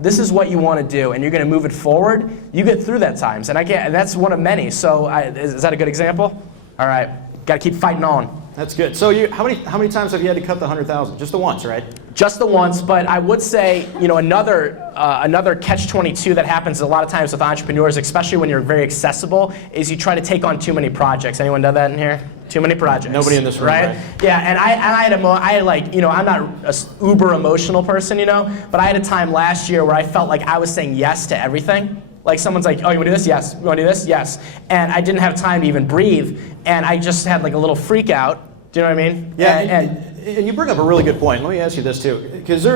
this is what you want to do, and you're going to move it forward, you get through that times. And that's one of many. So is that a good example? All right. Got to keep fighting on. That's good. So how many times have you had to cut the 100,000? Just the once, right? Just the once, but I would say, another catch-22 that happens a lot of times with entrepreneurs, especially when you're very accessible, is you try to take on too many projects. Anyone done that in here? Too many projects. Nobody in this room, right? Yeah, and I'm not an uber emotional person, but I had a time last year where I felt like I was saying yes to everything. Like someone's like, oh, you want to do this? Yes. You want to do this? Yes. And I didn't have time to even breathe, and I just had a little freak out. Do you know what I mean? Yeah, and you bring up a really good point. Let me ask you this too, because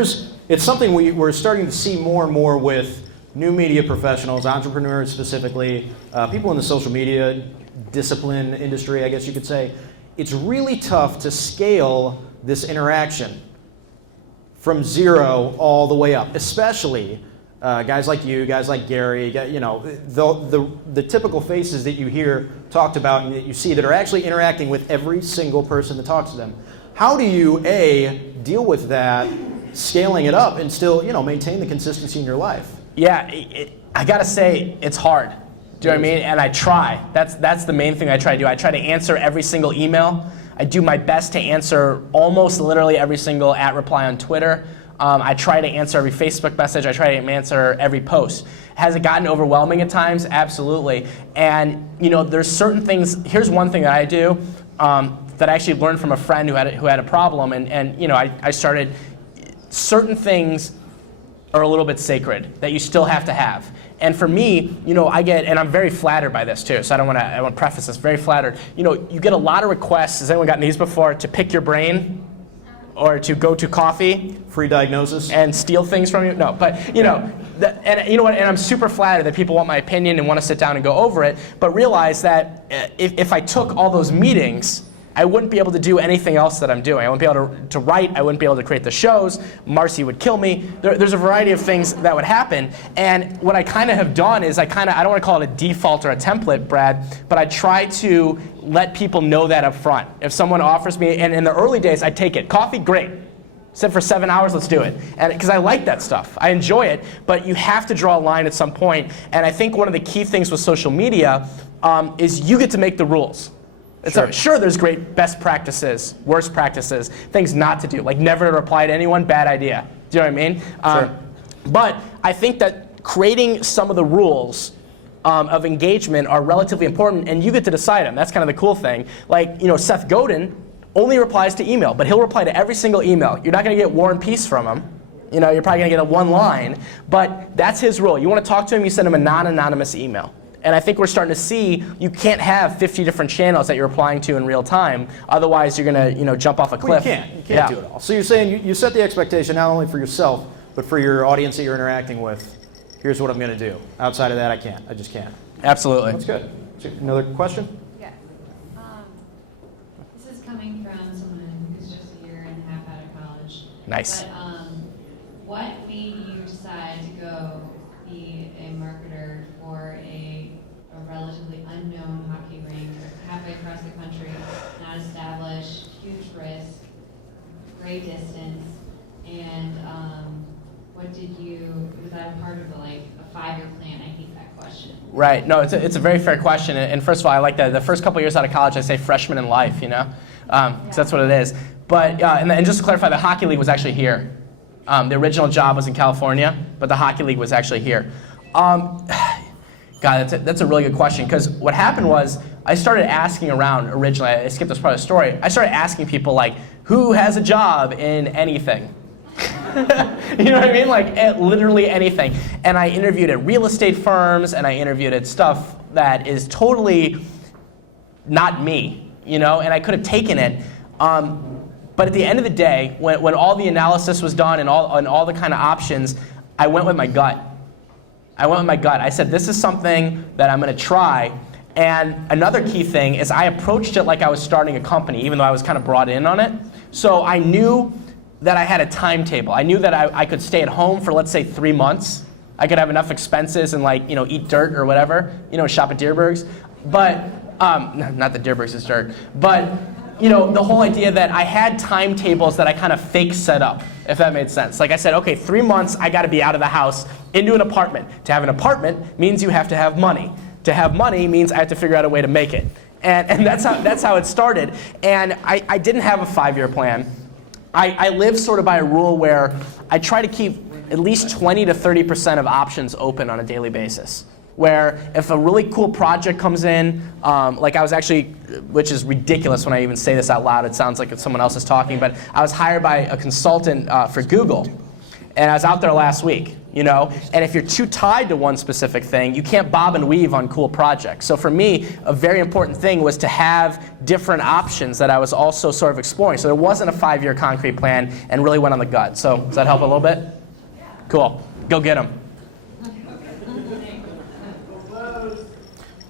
it's something we're starting to see more and more with new media professionals, entrepreneurs specifically, people in the social media discipline industry, I guess you could say, it's really tough to scale this interaction from 0 all the way up, especially guys like you, guys like Gary, the typical faces that you hear talked about and that you see that are actually interacting with every single person that talks to them. How do you, A, deal with that, scaling it up, and still, maintain the consistency in your life? Yeah, I gotta say, it's hard. Do you know what I mean? And I try. That's the main thing I try to do. I try to answer every single email. I do my best to answer almost literally every single @reply on Twitter. I try to answer every Facebook message. I try to answer every post. Has it gotten overwhelming at times? Absolutely. And there's certain things. Here's one thing that I do that I actually learned from a friend who had a problem, and I started. Certain things are a little bit sacred that you still have to have. And for me, I get, and I'm very flattered by this too, so I want to preface this, very flattered. You get a lot of requests, has anyone gotten these before, to pick your brain or to go to coffee. Free diagnosis. And steal things from you? No, but and you know what, and I'm super flattered that people want my opinion and want to sit down and go over it, but realize that if I took all those meetings, I wouldn't be able to do anything else that I'm doing. I wouldn't be able to write. I wouldn't be able to create the shows. Marcy would kill me. There's a variety of things that would happen. And what I kind of have done is I don't want to call it a default or a template, Brad, but I try to let people know that up front. If someone offers me, and in the early days, I'd take it. Coffee, great. Sit for 7 hours, let's do it. And because I like that stuff. I enjoy it, but you have to draw a line at some point. And I think one of the key things with social media is you get to make the rules. Sure, there's great best practices, worst practices, things not to do, like never to reply to anyone, bad idea. Do you know what I mean? Sure. But I think that creating some of the rules of engagement are relatively important, and you get to decide them. That's kind of the cool thing. Like, Seth Godin only replies to email, but he'll reply to every single email. You're not going to get War and Peace from him. You're probably going to get a one line, but that's his rule. You want to talk to him, you send him a non-anonymous email. And I think we're starting to see you can't have 50 different channels that you're replying to in real time. Otherwise, you're going to jump off a cliff. Well, you can't do it all. So you're saying you set the expectation not only for yourself, but for your audience that you're interacting with. Here's what I'm going to do. Outside of that, I can't. I just can't. Absolutely. That's good. Another question? Yes. This is coming from someone who's just a year and a half out of college. Nice. But what made you decide to go be a marketer for a relatively unknown hockey rink halfway across the country, not established, huge risk, great distance, and was that a part of a 5-year plan? I hate that question. Right. No, it's a very fair question. And first of all, I like that. The first couple years out of college, I say freshman in life, because that's what it is. But and just to clarify, the hockey league was actually here. The original job was in California, but the hockey league was actually here. God, that's a really good question, because what happened was I started asking around originally. I skipped this part of the story. I started asking people who has a job in anything? You know what I mean? At literally anything. And I interviewed at real estate firms, and I interviewed at stuff that is totally not me, and I could have taken it. But at the end of the day, when all the analysis was done and all the kind of options, I went with my gut. I said, this is something that I'm going to try. And another key thing is I approached it like I was starting a company, even though I was kind of brought in on it. So I knew that I had a timetable. I knew that I could stay at home for, let's say, 3 months. I could have enough expenses and eat dirt or whatever, shop at Deerberg's. But, not that Deerberg's is dirt, but the whole idea that I had timetables that I kind of fake set up, if that made sense. Like I said, okay, 3 months, I got to be out of the house into an apartment. To have an apartment means you have to have money. To have money means I have to figure out a way to make it. And that's how it started. And I didn't have a 5-year plan. I live sort of by a rule where I try to keep at least 20 to 30% of options open on a daily basis. Where if a really cool project comes in, like I was actually, which is ridiculous when I even say this out loud, it sounds like it's someone else is talking, but I was hired by a consultant for Google. And I was out there last week, and if you're too tied to one specific thing, you can't bob and weave on cool projects. So for me, a very important thing was to have different options that I was also sort of exploring. So there wasn't a 5-year concrete plan, and really went on the gut. So does that help a little bit? Yeah. Cool. Go get them.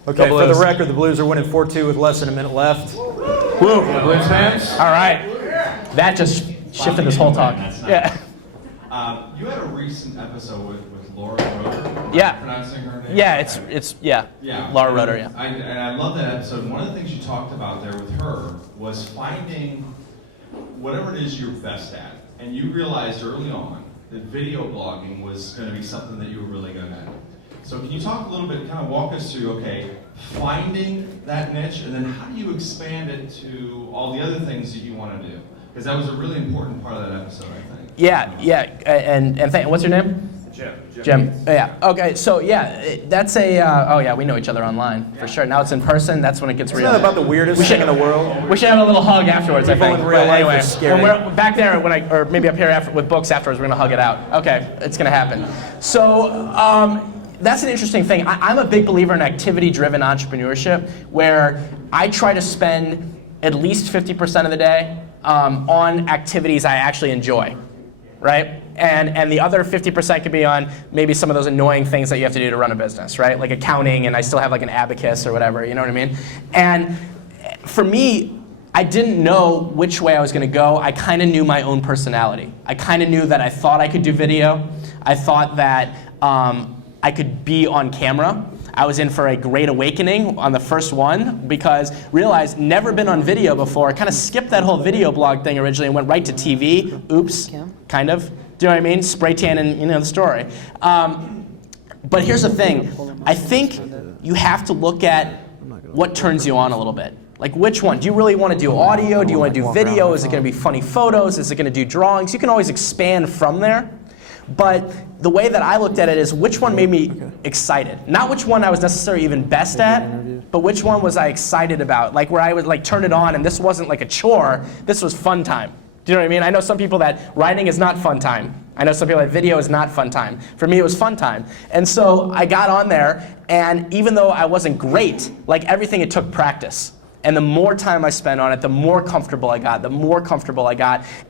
Okay, for the record, the Blues are winning 4-2 with less than a minute left. Woo, Bruins fans. All right. That just shifted this whole talk. That's nice. Yeah. You had a recent episode with Laura Roeder. Yeah. Pronouncing her name. Yeah, it's Laura Roeder, yeah. And I love that episode. One of the things you talked about there with her was finding whatever it is you're best at. And you realized early on that video blogging was going to be something that you were really good at. So can you talk a little bit, kind of walk us through, okay, finding that niche, and then how do you expand it to all the other things that you want to do? Because that was a really important part of that episode, I think. Yeah, and what's your name? Jim. Yeah. Okay. So that's we know each other online for sure. Now it's in person. That's when it gets Isn't real. that about the weirdest thing in the world? We should have a little hug afterwards. I think. in real But life anyway, are scary. when we're back there or maybe up here with books afterwards, we're gonna hug it out. Okay, it's gonna happen. So that's an interesting thing. I'm a big believer in activity-driven entrepreneurship, where I try to spend at least 50% of the day on activities I actually enjoy, right? And the other 50% could be on maybe some of those annoying things that you have to do to run a business, right? Like accounting, and I still have like an abacus or whatever, you know what I mean? And for me, I didn't know which way I was gonna go. I kind of knew my own personality. I kind of knew that I thought I could do video. I thought that I could be on camera. I was in for a great awakening on the first one because realized never been on video before. Kind of skipped that whole video blog thing originally and went right to TV. Oops, kind of. Do you know what I mean? Spray tan and you know the story. But here's the thing. I think you have to look at what turns you on a little bit. Like which one? Do you really want to do audio? Do you want to do video? Is it going to be funny photos? Is it going to do drawings? You can always expand from there. But the way that I looked at it is which one made me excited. Not which one I was necessarily even best at, but which one was I excited about. Like where I would like turn it on and this wasn't like a chore, this was fun time. Do you know what I mean? I know some people that writing is not fun time. I know some people that video is not fun time. For me, it was fun time. And so I got on there, and even though I wasn't great, like everything, it took practice. And the more time I spent on it, the more comfortable I got,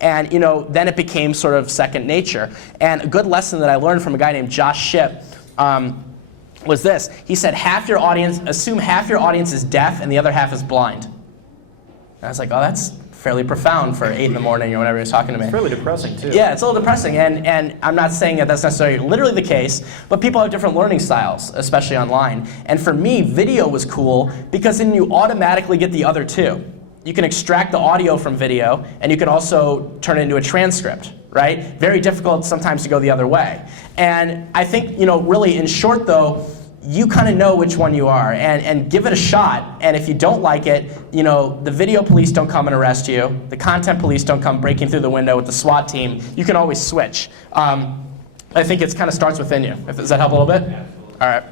and then it became sort of second nature. And a good lesson that I learned from a guy named Josh Shipp was this. He said, assume half your audience is deaf and the other half is blind. And I was like, oh, that's fairly profound for 8 in the morning or whenever he was talking to me. It's really depressing too. Yeah, it's a little depressing, and I'm not saying that that's necessarily literally the case, but people have different learning styles, especially online. And for me, video was cool because then you automatically get the other two. You can extract the audio from video, and you can also turn it into a transcript, right? Very difficult sometimes to go the other way. And I think, really in short though, you kind of know which one you are, and give it a shot. And if you don't like it, the video police don't come and arrest you. The content police don't come breaking through the window with the SWAT team. You can always switch. I think it kind of starts within you. Does that help a little bit? Absolutely. All right.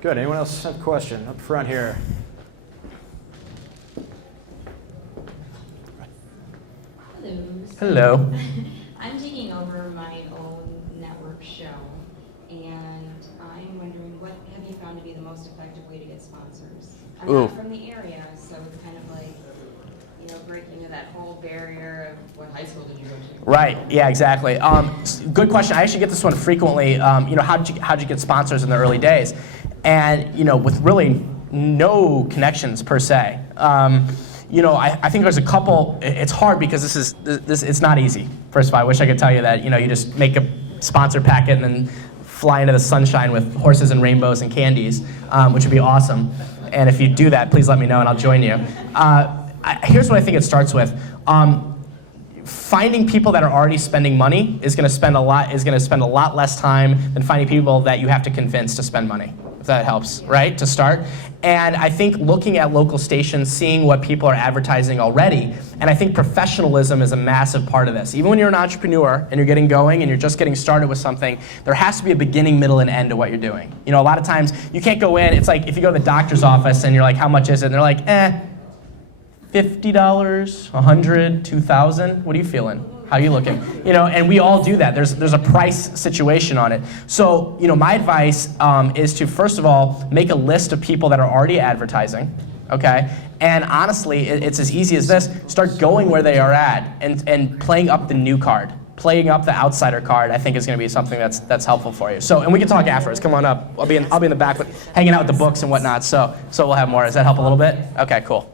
Good. Anyone else have a question? Up front here. Hello. I'm taking over my own network show, and I'm wondering, what have you found to be the most effective way to get sponsors? I'm Ooh. not from the area, so it's kind of like, breaking into that whole barrier of what high school did you go to? Right. Yeah. Exactly. Good question. I actually get this one frequently. How'd you get sponsors in the early days? And with really no connections per se. I think there's a couple. It's hard because it's not easy. First of all, I wish I could tell you that you just make a sponsor packet and then fly into the sunshine with horses and rainbows and candies, which would be awesome. And if you do that, please let me know and I'll join you. Here's what I think it starts with. Finding people that are already spending money is going to spend a lot less time than finding people that you have to convince to spend money. If that helps, right, to start. And I think looking at local stations, seeing what people are advertising already, and I think professionalism is a massive part of this. Even when you're an entrepreneur and you're getting going and you're just getting started with something, there has to be a beginning, middle, and end to what you're doing. A lot of times you can't go in, it's like if you go to the doctor's office and you're like, how much is it? And they're like, $50, $100, $2,000, what are you feeling? How are you looking? And we all do that. There's a price situation on it. So, my advice is to, first of all, make a list of people that are already advertising, okay? And honestly, it's as easy as this. Start going where they are at and playing up the new card. Playing up the outsider card, I think, is going to be something that's helpful for you. So, and we can talk afterwards. Come on up. I'll be in the back hanging out with the books and whatnot. So we'll have more. Does that help a little bit? Okay, cool.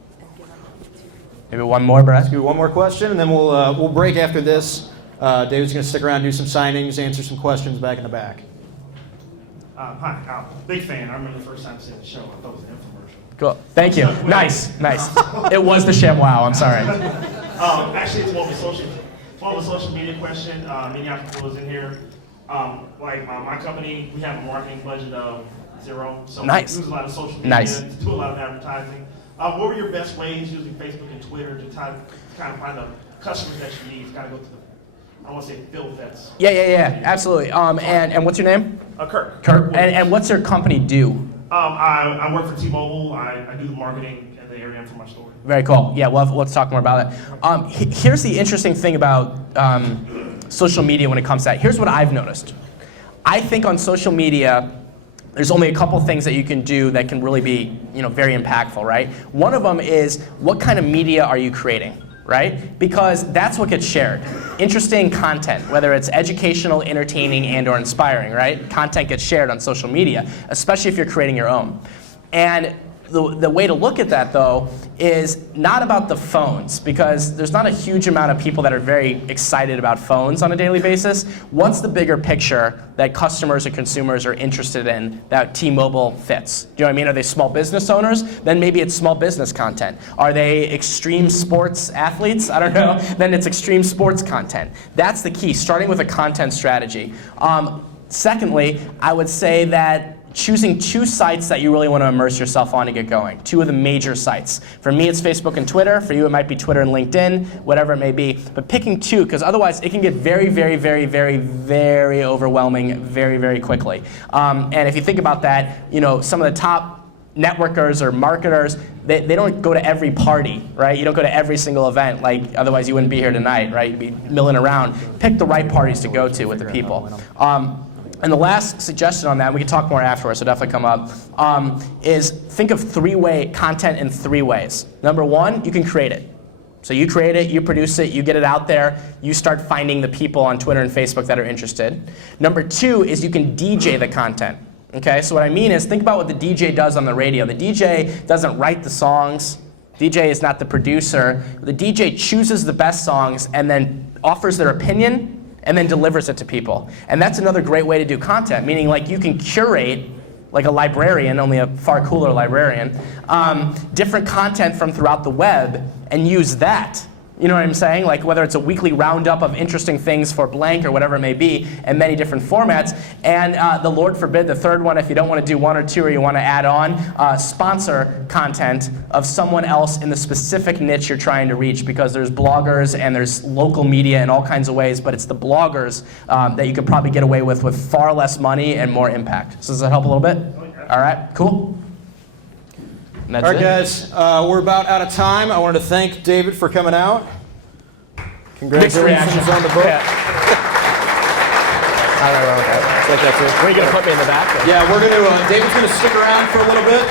Maybe one more, Brad? Let's do one more question, and then we'll break after this. David's going to stick around, do some signings, answer some questions back in the back. Hi, big fan. I remember the first time seeing the show. I thought it was an infomercial. Cool. Thank you. Nice. It was the ShamWow. I'm sorry. Actually, it's more of a social media question. Many entrepreneurs in here. My company, we have a marketing budget of 0. So Nice. we use a lot of social media Nice. to do a lot of advertising. What were your best ways using Facebook and Twitter to kind of find the customers that you need? Kind of go to I don't want to say field vets. Yeah. Absolutely. And what's your name? Kurt. Kurt. And what's your company do? I work for T-Mobile. I do the marketing in the area for my store. Very cool. Yeah, let's talk more about it. Here's the interesting thing about social media when it comes to that. Here's what I've noticed. I think on social media, there's only a couple things that you can do that can really be, very impactful, right? One of them is what kind of media are you creating, right? Because that's what gets shared. Interesting content, whether it's educational, entertaining, and or inspiring, right? Content gets shared on social media, especially if you're creating your own. And the way to look at that, though, is not about the phones, because there's not a huge amount of people that are very excited about phones on a daily basis. What's the bigger picture that customers and consumers are interested in that T-Mobile fits? Do you know what I mean? Are they small business owners? Then maybe it's small business content. Are they extreme sports athletes? I don't know. Then it's extreme sports content. That's the key, starting with a content strategy. Secondly, I would say that choosing 2 sites that you really want to immerse yourself on to get going. 2 of the major sites. For me, it's Facebook and Twitter. For you, it might be Twitter and LinkedIn, whatever it may be. But picking 2, because otherwise it can get very, very, very, very, very overwhelming very, very quickly. And if you think about that, some of the top networkers or marketers, they don't go to every party, right? You don't go to every single event, otherwise you wouldn't be here tonight, right? You'd be milling around. Pick the right parties to go to with the people. And the last suggestion on that, we can talk more afterwards, so definitely come up, is think of content in 3 ways. Number 1, you can create it. So you create it, you produce it, you get it out there, you start finding the people on Twitter and Facebook that are interested. Number 2 is you can DJ the content. Okay, so what I mean is think about what the DJ does on the radio. The DJ doesn't write the songs. DJ is not the producer. The DJ chooses the best songs and then offers their opinion and then delivers it to people. And that's another great way to do content, meaning you can curate, like a librarian, only a far cooler librarian, different content from throughout the web and use that. You know what I'm saying? Whether it's a weekly roundup of interesting things for blank or whatever it may be in many different formats. And the Lord forbid, the third one, if you don't want to do 1 or 2 or you want to add on, sponsor content of someone else in the specific niche you're trying to reach, because there's bloggers and there's local media in all kinds of ways, but it's the bloggers that you could probably get away with far less money and more impact. So does that help a little bit? All right, cool. All right, guys, we're about out of time. I wanted to thank David for coming out. Congratulations on the book. Yeah. All right, okay. Like that too. Are you going to put me in the back? Yeah, we're going to, David's going to stick around for a little bit.